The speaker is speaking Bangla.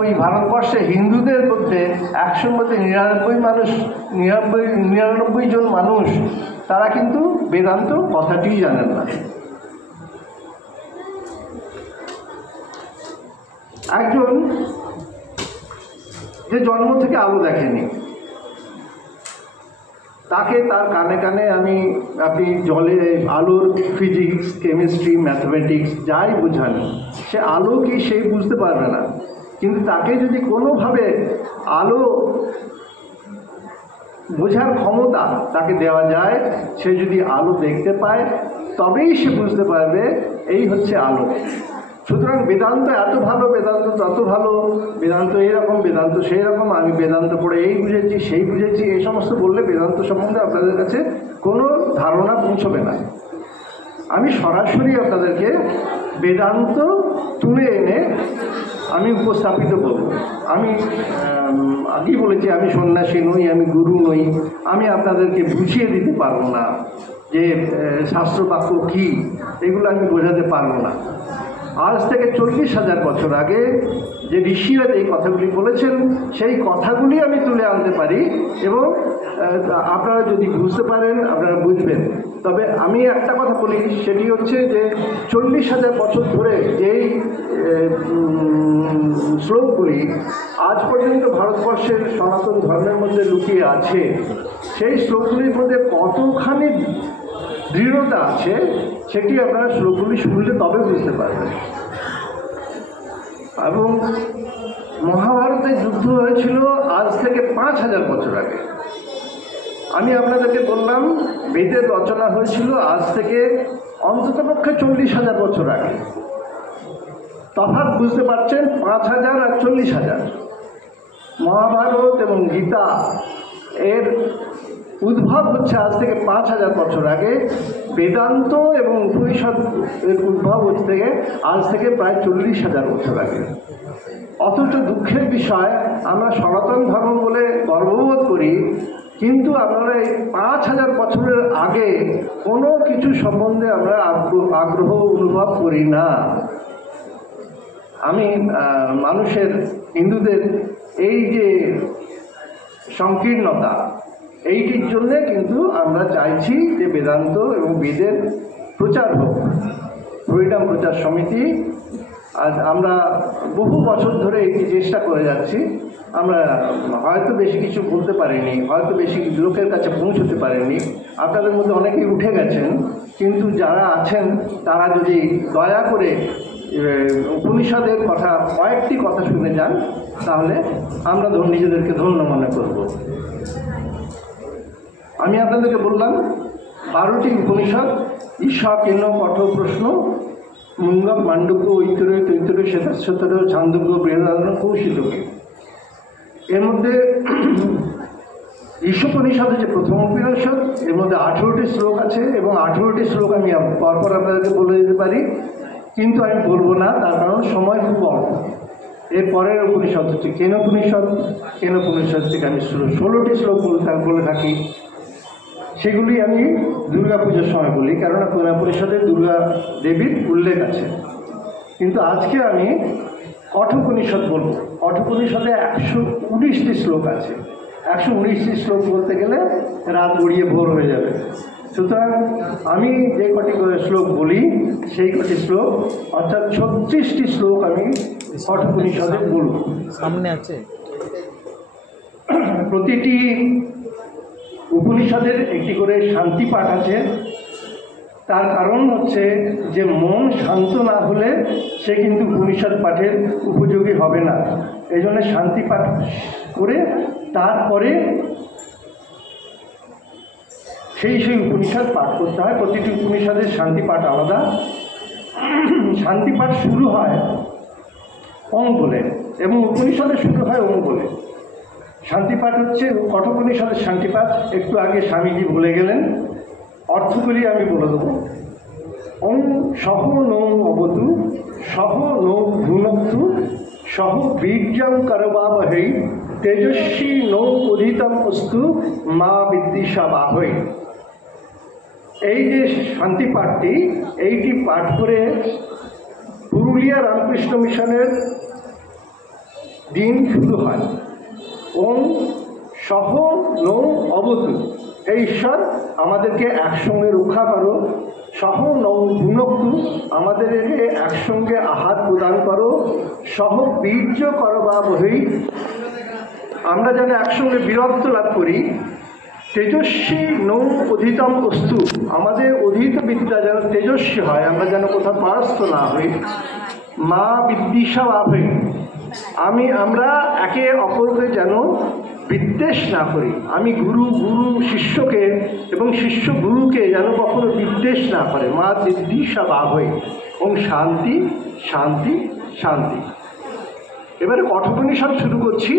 ওই ভারতবর্ষে হিন্দুদের মধ্যে 100-র মধ্যে 99 জন মানুষ তারা কিন্তু বেদান্ত কথাটিই জানেন না। একজন যে জন্ম থেকে আলো দেখেনি, তাকে তার কানে কানে আপনি জলে আলোর ফিজিক্স, কেমিস্ট্রি, ম্যাথমেটিক্স যাই বোঝান, সে আলো কি সে বুঝতে পারবে না। কিন্তু তাকে যদি কোনোভাবে আলো বোঝার ক্ষমতা তাকে দেওয়া যায়, সে যদি আলো দেখতে পায় তবেই সে বুঝতে পারবে এই হচ্ছে আলো। সুতরাং বেদান্ত এত ভালো, বেদান্ত তত ভালো, বেদান্ত এইরকম, বেদান্ত সেই রকম, আমি বেদান্ত পড়ে এই বুঝেছি সেই বুঝেছি, এই সমস্ত বললে বেদান্ত সম্বন্ধে আপনাদের কাছে কোনো ধারণা পৌঁছবে না। আমি সরাসরি আপনাদেরকে বেদান্ত তুলে এনে আমি উপস্থাপিত করব। আমি আগেই বলেছি আমি সন্ন্যাসী নই, আমি গুরু নই, আমি আপনাদেরকে বুঝিয়ে দিতে পারবো না যে শাস্ত্রবাক্য কী, এগুলো আমি বোঝাতে পারবো না। আজ থেকে 40,000 বছর আগে যে ঋষিরা এই কথাগুলি বলেছেন, সেই কথাগুলি আমি তুলে আনতে পারি এবং আপনারা যদি বুঝতে পারেন আপনারা বুঝবেন। তবে আমি একটা কথা বলি, সেটি হচ্ছে যে 40,000 বছর ধরে যেই শ্লোকগুলি আজ পর্যন্ত ভারতবর্ষের সনাতন ধর্মের মধ্যে লুকিয়ে আছে, সেই শ্লোকগুলির মধ্যে কতখানি দৃঢ়তা আছে সেটি আপনারা শ্লোকগুলি শুনলে তবে বুঝতে পারবেন। এবং মহাভারতের যুদ্ধ হয়েছিল আজ থেকে 5,000 বছর আগে। আমি আপনাদেরকে বললাম বেদের রচনা হয়েছিল আজ থেকে অন্ততপক্ষে 40,000 বছর আগে। তফাৎ বুঝতে পারছেন, 5,000 আর 40,000। মহাভারত এবং গীতা এর উদ্ভব হচ্ছে আজ থেকে 5,000 বছর আগে। বেদান্ত এবং উপনিষদ এর উদ্ভব হচ্ছে আজ থেকে প্রায় 40,000 বছর আগে। অথচ দুঃখের বিষয়, আমরা সনাতন ধর্ম বলে গর্ববোধ করি, কিন্তু আপনারা এই 5,000 বছরের আগে কোনো কিছু সম্বন্ধে আমরা আগ্রহ অনুভব করি না। আমি মানুষের, হিন্দুদের এই যে সংকীর্ণতা, এইটির জন্যে কিন্তু আমরা চাইছি যে বেদান্ত এবং বেদের প্রচার হোক। ফ্রিডম প্রচার সমিতি আজ আমরা বহু বছর ধরে এটি চেষ্টা করে যাচ্ছি। আমরা হয়তো বেশি কিছু বলতে পারিনি, হয়তো বেশি লোকের কাছে পৌঁছতে পারিনি, আপনাদের মধ্যে অনেকেই উঠে গেছেন, কিন্তু যারা আছেন তারা যদি দয়া করে উপনিষদের কথা, কয়েকটি কথা শুনে যান, তাহলে আমরা নিজেদেরকে ধন্য মনে করব। আমি আপনাদেরকে বললাম 12টি উপনিষদ, ঈশা, কেন, কঠ, প্রশ্ন, মুঙ্গক, মান্ডুক্য, ঐতরেয়, তৈতরেয়, শ্বেতাশ্বতরেয়, ছান্দোগ্য, বৃহদারণ্য, কৌশিতকী। এর মধ্যে ঈশোপনিষদ যে প্রথম উপনিষদ, এর মধ্যে 18টি শ্লোক আছে এবং 18টি শ্লোক আমি পরপর আপনাদেরকে বলে দিতে পারি, কিন্তু আমি বলবো না, তার কারণ সময় খুব অল্প। এর পরের উপনিষদ হচ্ছে কেনোপনিষদ। কেনোপনিষদ থেকে আমি 16টি শ্লোক বলে থাকি। সেগুলি আমি দুর্গা পুজোর সময় বলি, কেননা কেনোপনিষদে দুর্গা দেবীর উল্লেখ আছে। কিন্তু আজকে আমি কঠোপনিষদ বলব। কঠোপনিষদে 119টি শ্লোক আছে। 119টি শ্লোক বলতে গেলে রাত গড়িয়ে ভোর হয়ে যাবে। সুতরাং আমি যে কটি করে শ্লোক বলি, সেই কটি শ্লোক অর্থাৎ 36টি শ্লোক আমি কঠোপনিষদে বলব। সামনে আছে। প্রতিটি উপনিষদের একটি করে শান্তি পাঠ আছে। তার কারণ হচ্ছে যে মন শান্ত না হলে সে কিন্তু উপনিষদ পাঠের উপযোগী হবে না। এই জন্য শান্তি পাঠ করে তারপরে সেই উপনিষদ পাঠ করতে হয়। প্রতিটি উপনিষদের শান্তি পাঠ আলাদা। শান্তি পাঠ শুরু হয় ওং বলে এবং উপনিষদে শুরু হয় ওং বলে। শান্তি পাঠ হচ্ছে কঠোপনিষদের শান্তি পাঠ। একটু আগে স্বামীজি বলে গেলেন, অর্থগুলি আমি বলে দেব। ওং সহ নৌ অবতু, সহ নৌ ভুনক্তু, সহ বীর্যং করবাবহৈ, তেজস্বী নৌ উদিতম অস্তু, মা বিদ্বিষা বাহৈ। এই যে শান্তি পাঠটি, এইটি পাঠ করে পুরুলিয়া রামকৃষ্ণ মিশনের দিন শুরু হয়। ওং সহ নৌ অবতু, হে ঈশ্বর আমাদেরকে একসঙ্গে রক্ষা করো। সহ নৌ ভুনক্তু, আমাদেরকে একসঙ্গে আহার প্রদান করো। সহ বীর্য করবা বহি, আমরা যেন একসঙ্গে বীরত্ব লাভ করি। তেজস্বী নৌ অধীতম বস্তু, আমাদের অধীত বিদ্যা যেন তেজস্বী হয়, আমরা যেন কোথাও পরাস্ত না হই। মা বিদ্বিষা লাভ হই, আমরা একে অপরকে যেন বিদ্বেষ না করি। আমি গুরু শিষ্যকে এবং শিষ্য গুরুকে যেন কখনো বিদ্বেষ না করে। মা বিদ্বিষা লাভ হই। ওম শান্তি শান্তি শান্তি। এবারে কঠোপনিষদ শুরু করছি।